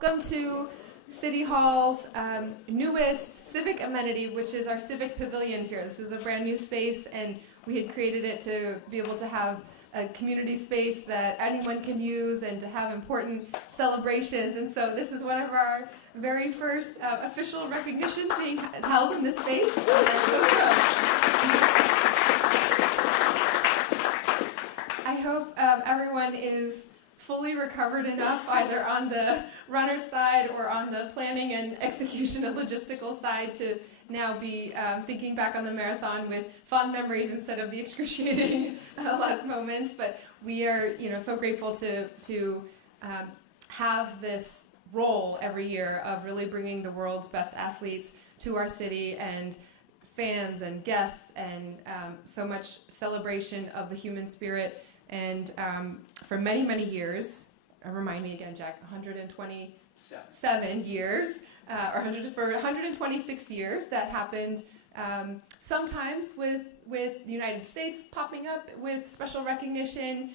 Welcome to City Hall's newest civic amenity, which is our civic pavilion here. This is a brand new space, and we had created it to be able to have a community space that anyone can use and to have important celebrations. And so this is one of our very first official recognitions being held in this space. I hope everyone is fully recovered enough, either on the runner side or on the planning and execution and logistical side, to now be thinking back on the marathon with fond memories instead of the excruciating last moments. But we are, so grateful to have this role every year of really bringing the world's best athletes to our city, and fans and guests, and so much celebration of the human spirit. And for many, many years, remind me again, Jack, 127 years, for 126 years, that happened sometimes with the United States popping up with special recognition,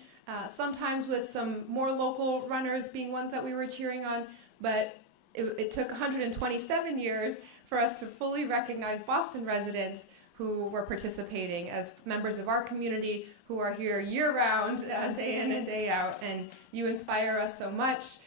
sometimes with some more local runners being ones that we were cheering on, but it took 127 years for us to fully recognize Boston residents who were participating as members of our community, who are here year-round, day in and day out, and you inspire us so much.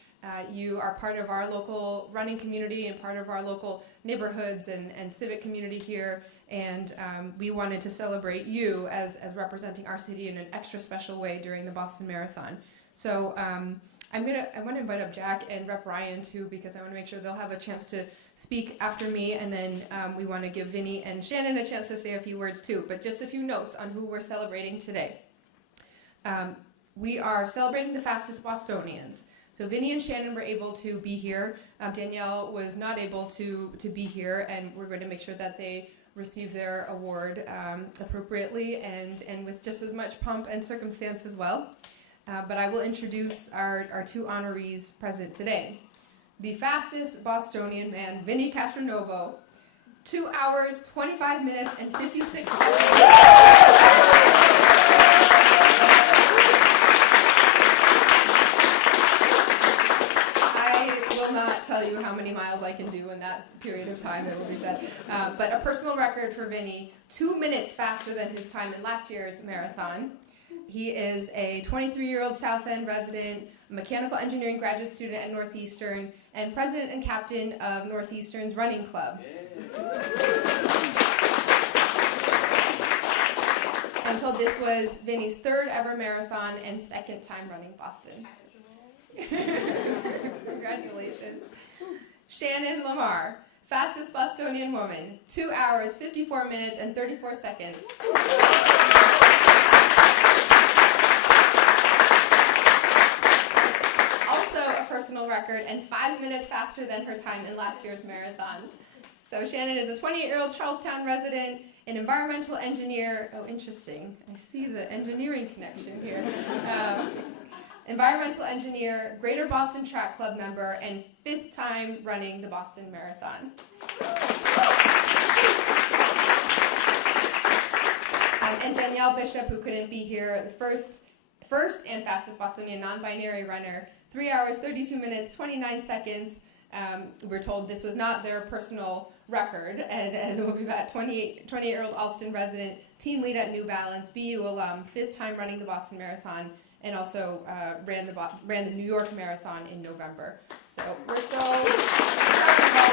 You are part of our local running community and part of our local neighborhoods and civic community here, and we wanted to celebrate you as representing our city in an extra special way during the Boston Marathon. So I want to invite up Jack and Rep. Ryan too, because I want to make sure they'll have a chance to speak after me, and then we want to give Vinny and Shannon a chance to say a few words too. But just a few notes on who we're celebrating today. We are celebrating the fastest Bostonians. So Vinny and Shannon were able to be here. Danielle was not able to be here, and we're going to make sure that they receive their award appropriately and with just as much pomp and circumstance as well. But I will introduce our two honorees present today. The fastest Bostonian man, Vinny Castronuovo, 2 hours, 25 minutes, and 56 seconds. I will not tell you how many miles I can do in that period of time, it will be said. But a personal record for Vinny, 2 minutes faster than his time in last year's marathon. He is a 23-year-old South End resident, mechanical engineering graduate student at Northeastern, and president and captain of Northeastern's running club. I'm told this was Vinny's third ever marathon and second time running Boston. Congratulations. Shannon Lamarre, fastest Bostonian woman, 2 hours, 54 minutes, and 34 seconds. Personal record, and 5 minutes faster than her time in last year's marathon. So Shannon is a 28-year-old Charlestown resident, an environmental engineer. Oh, interesting. I see the engineering connection here. Environmental engineer, Greater Boston Track Club member, and 5th time running the Boston Marathon. And Danielle Bishop, who couldn't be here, the first and fastest Bostonian non-binary runner, 3 hours, 32 minutes, 29 seconds. We're told this was not their personal record, and we'll be back. 28-year-old Alston resident, team lead at New Balance, BU alum, 5th time running the Boston Marathon, and also ran the New York Marathon in November. So we're so proud of all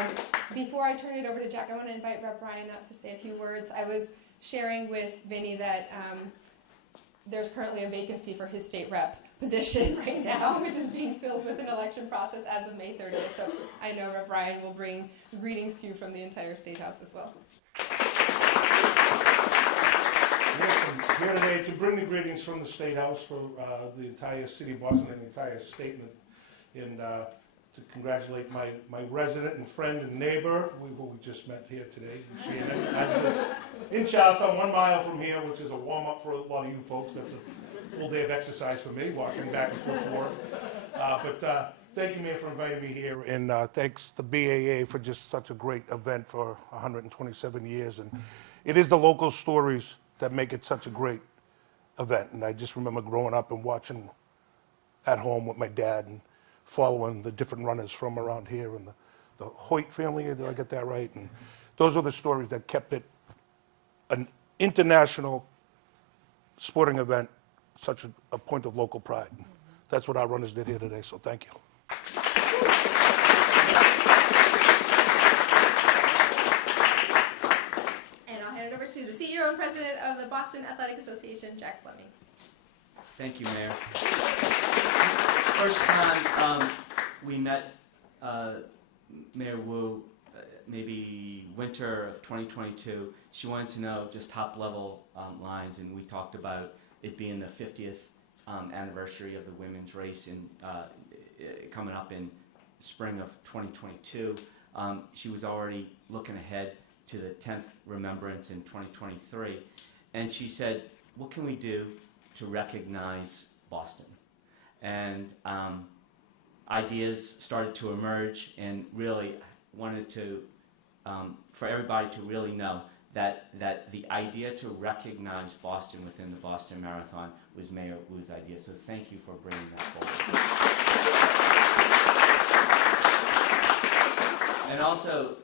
of you. Before I turn it over to Jack, I want to invite Rep. Ryan up to say a few words. I was sharing with Vinny that there's currently a vacancy for his state rep position right now, which is being filled with an election process as of May 30th. So I know Rep. Ryan will bring greetings to you from the entire State House as well. Yes, I'm here today to bring the greetings from the State House for the entire city of Boston and the entire state, and to congratulate my resident and friend and neighbor, who we just met here today, Shannon. I live in Charlestown, 1 mile from here, which is a warm-up for a lot of you folks. That's a full day of exercise for me, walking back and forth to work. But thank you, Mayor, for inviting me here, and thanks to B.A.A. for just such a great event for 127 years. And it is the local stories that make it such a great event. And I just remember growing up and watching at home with my dad and following the different runners from around here and the Hoyt family, did I get that right? And those are the stories that kept it an international sporting event, such a point of local pride. That's what our runners did here today, so thank you. And I'll hand it over to the CEO and President of the Boston Athletic Association, Jack Fleming. Thank you, Mayor. First time we met Mayor Wu, maybe winter of 2022. She wanted to know just top level lines, and we talked about it being the 50th anniversary of the women's race in coming up in spring of 2022. She was already looking ahead to the 10th remembrance in 2023, and she said, what can we do to recognize Boston? And ideas started to emerge, and really wanted to, for everybody to really know that the idea to recognize Boston within the Boston Marathon was Mayor Wu's idea. So thank you for bringing that forward. And also,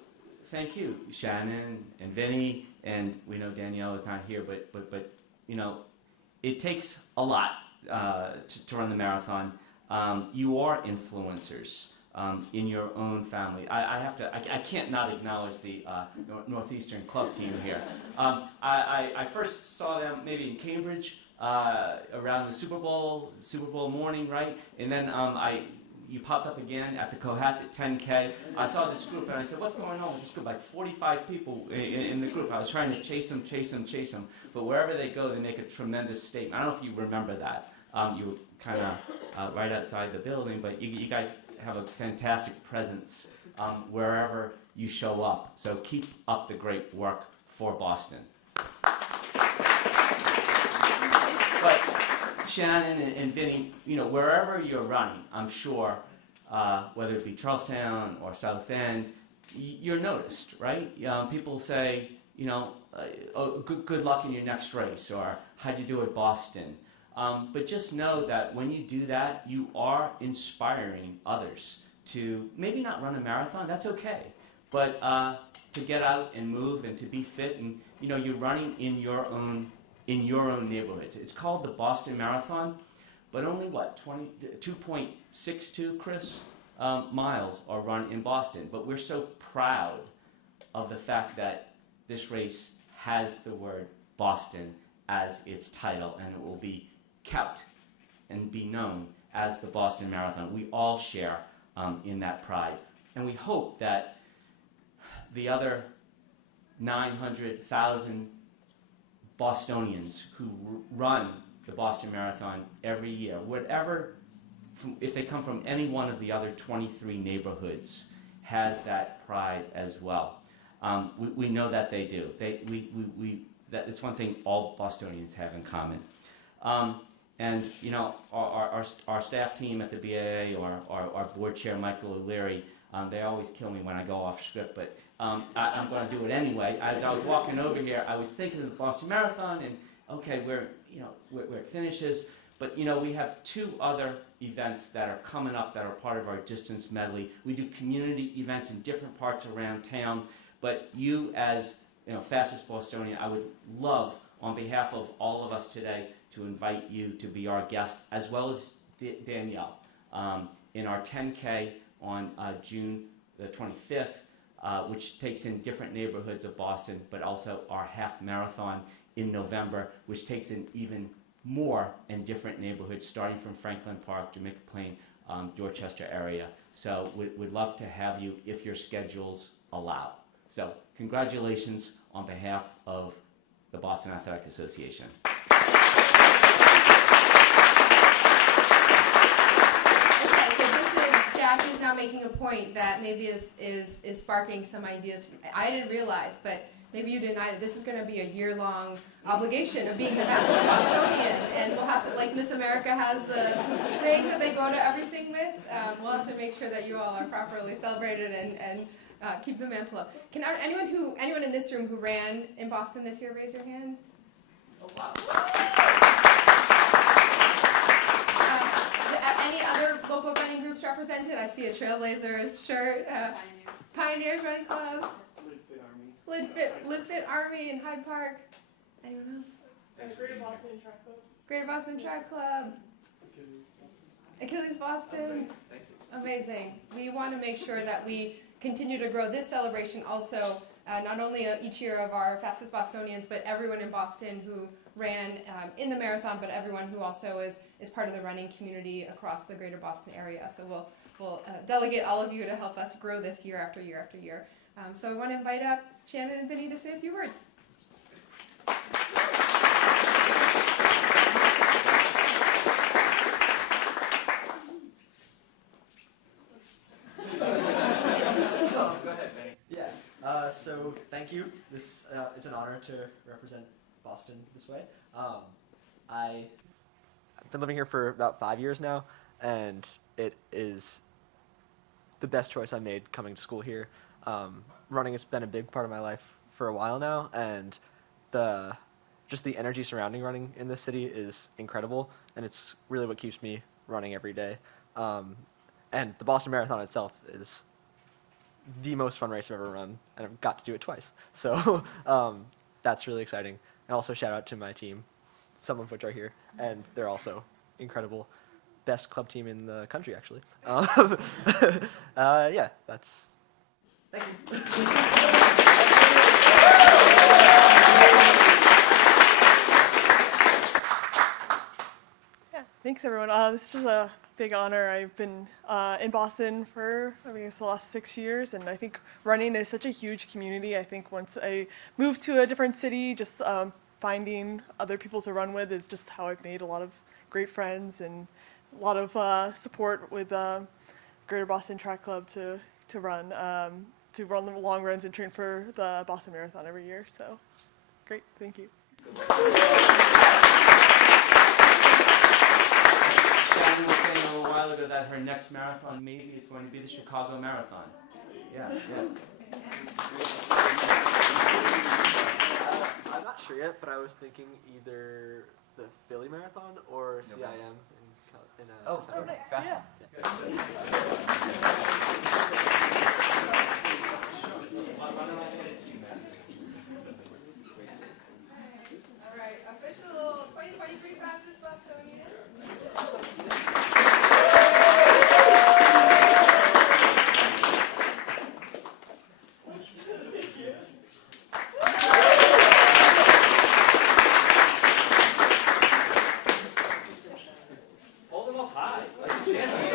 thank you, Shannon and Vinny, and we know Danielle is not here, but you know, it takes a lot to run the marathon. You are influencers in your own family. I can't not acknowledge the Northeastern club team here. I first saw them maybe in Cambridge around the Super Bowl morning, right? And then you popped up again at the Cohasset 10K. I saw this group and I said, what's going on with this group? Like 45 people in the group. I was trying to chase them. But wherever they go, they make a tremendous statement. I don't know if you remember that. You were kind of right outside the building, but you guys have a fantastic presence wherever you show up. So keep up the great work for Boston. But Shannon and Vinny, you know, wherever you're running, I'm sure, whether it be Charlestown or South End, you're noticed, right? People say, you know, oh, good luck in your next race, or how'd you do at Boston? But just know that when you do that, you are inspiring others to maybe not run a marathon, that's okay, but to get out and move and to be fit, and you know, you're running in your own neighborhoods. It's called the Boston Marathon, but only what, 2.62, Chris, miles are run in Boston. But we're so proud of the fact that this race has the word Boston as its title, and it will be kept and be known as the Boston Marathon. We all share in that pride, and we hope that the other 900,000 Bostonians who run the Boston Marathon every year, if they come from any one of the other 23 neighborhoods, has that pride as well. We know that they do. That's one thing all Bostonians have in common. And you know, our staff team at the B.A.A. or our board chair, Michael O'Leary, they always kill me when I go off script, but I'm going to do it anyway. As I was walking over here, I was thinking of the Boston Marathon, and okay, where it finishes. But you know, we have two other events that are coming up that are part of our distance medley. We do community events in different parts around town. But you, as you know, fastest Bostonian, I would love, on behalf of all of us today, to invite you to be our guest, as well as Danielle, in our 10K on June the 25th, which takes in different neighborhoods of Boston, but also our half marathon in November, which takes in even more in different neighborhoods, starting from Franklin Park, Jamaica Plain, Dorchester area. So we'd love to have you if your schedules allow. So congratulations on behalf of the Boston Athletic Association. Jack is now making a point that maybe is sparking some ideas. I didn't realize, but maybe you didn't either. This is going to be a year-long obligation of being the fastest Bostonian, and we'll have to, like Miss America has the thing that they go to everything with. We'll have to make sure that you all are properly celebrated and keep the mantle up. Can anyone in this room who ran in Boston this year raise your hand? Oh, wow. I see a Trailblazers shirt. Pioneers Run Club. Live Fit Army in Hyde Park. Anyone else? Greater Boston Track Club. Greater Boston Track Club. Achilles Boston. Amazing. We want to make sure that we continue to grow this celebration also, not only each year of our fastest Bostonians, but everyone in Boston who ran in the marathon, but everyone who also is part of the running community across the greater Boston area. So we'll delegate all of you to help us grow this year after year after year. So I want to invite up Shannon and Vinny to say a few words. So thank you. This it's an honor to represent Boston this way. I've been living here for about 5 years now, and it is the best choice I made coming to school here. Running has been a big part of my life for a while now, and just the energy surrounding running in this city is incredible, and it's really what keeps me running every day. And the Boston Marathon itself is the most fun race I've ever run, and I've got to do it twice. So that's really exciting. And also shout out to my team, some of which are here, and they're also incredible. Best club team in the country, actually. Yeah, that's... Thank you. Yeah, thanks everyone. This is a big honor. I've been in Boston for, I guess, the last 6 years, and I think running is such a huge community. I think once I moved to a different city, just finding other people to run with is just how I've made a lot of great friends and a lot of support with Greater Boston Track Club to run the long runs and train for the Boston Marathon every year. So, just great. Thank you. Shannon was saying a little while ago that her next marathon maybe is going to be the Chicago Marathon. Yeah. I'm not sure yet, but I was thinking either the Philly Marathon or CIM in December. Nice. Yeah. All right, official 2023 fastest Bostonian. Hold them up high, like a champion.